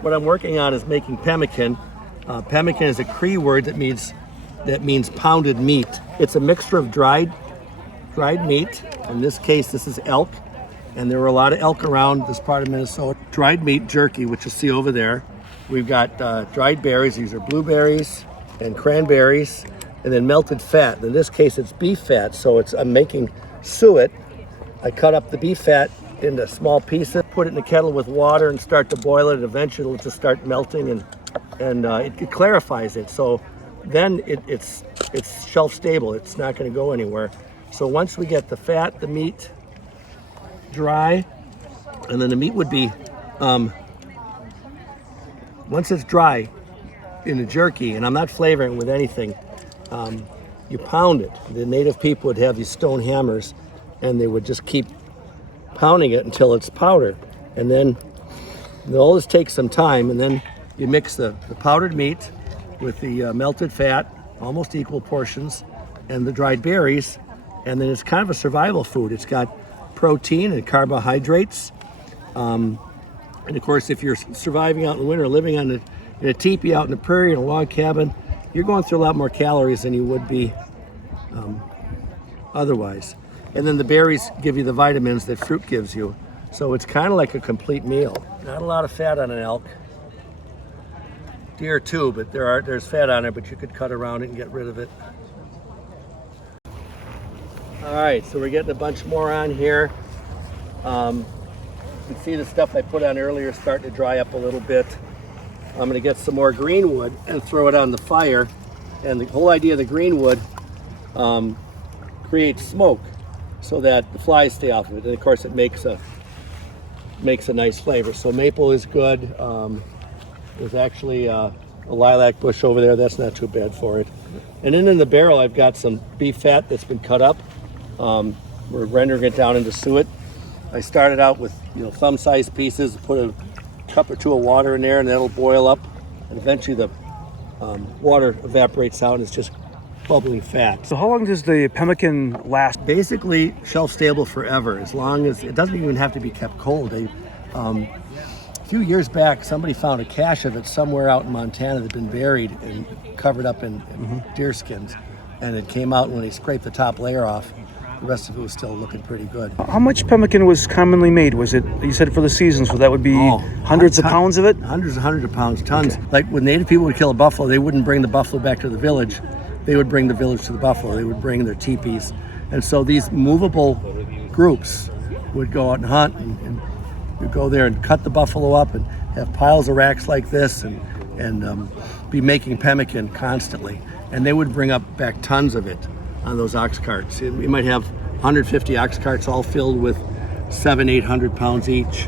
what I'm working on is making pemmican. Pemmican is a Cree word that means pounded meat. It's a mixture of dried meat. In this case, this is elk, and there were a lot of elk around this part of Minnesota. Dried meat jerky, which you see over there. We've got dried berries. These are blueberries and cranberries, and then melted fat. In this case, it's beef fat, so I'm making suet. I cut up the beef fat into small pieces, put it in a kettle with water, and start to boil it. Eventually, it'll just start melting, and it clarifies it. So then it's shelf stable. It's not going to go anywhere. So once we get the fat, the meat dry, and then the meat would be, once it's dry in the jerky, and I'm not flavoring with anything, you pound it. The native people would have these stone hammers, and they would just keep pounding it until it's powder. And then all this takes some time, and then you mix the powdered meat with the melted fat, almost equal portions, and the dried berries, and then it's kind of a survival food. It's got protein and carbohydrates. And of course, if you're surviving out in the winter, living in a teepee out in the prairie in a log cabin, you're going through a lot more calories than you would be otherwise. And then the berries give you the vitamins that fruit gives you. So it's kind of like a complete meal. Not a lot of fat on an elk. Deer too, but there's fat on it, but you could cut around it and get rid of it. All right, so we're getting a bunch more on here. You can see the stuff I put on earlier starting to dry up a little bit. I'm going to get some more green wood and throw it on the fire. And the whole idea of the green wood creates smoke so that the flies stay off of it. And of course, it makes a nice flavor. So maple is good. There's actually a lilac bush over there. That's not too bad for it. And then in the barrel, I've got some beef fat that's been cut up. We're rendering it down into suet. I started out with thumb-sized pieces, put a cup or two of water in there, and that'll boil up. And eventually the water evaporates out, and it's just bubbling fat. So how long does the pemmican last? Basically, shelf stable forever, as long as it doesn't even have to be kept cold. A few years back, somebody found a cache of it somewhere out in Montana that had been buried and covered up in deer skins. And it came out when they scraped the top layer off. The rest of it was still looking pretty good. How much pemmican was commonly made? Was it, you said for the season, so that would be hundreds of pounds of it? Hundreds of pounds, tons. Okay. Like when Native people would kill a buffalo, they wouldn't bring the buffalo back to the village. They would bring the village to the buffalo. They would bring their teepees. And so these movable groups would go out and hunt, and you'd go there and cut the buffalo up and have piles of racks like this and be making pemmican constantly. And they would bring up back tons of it on those ox carts. We might have 150 ox carts all filled with 700-800 pounds each.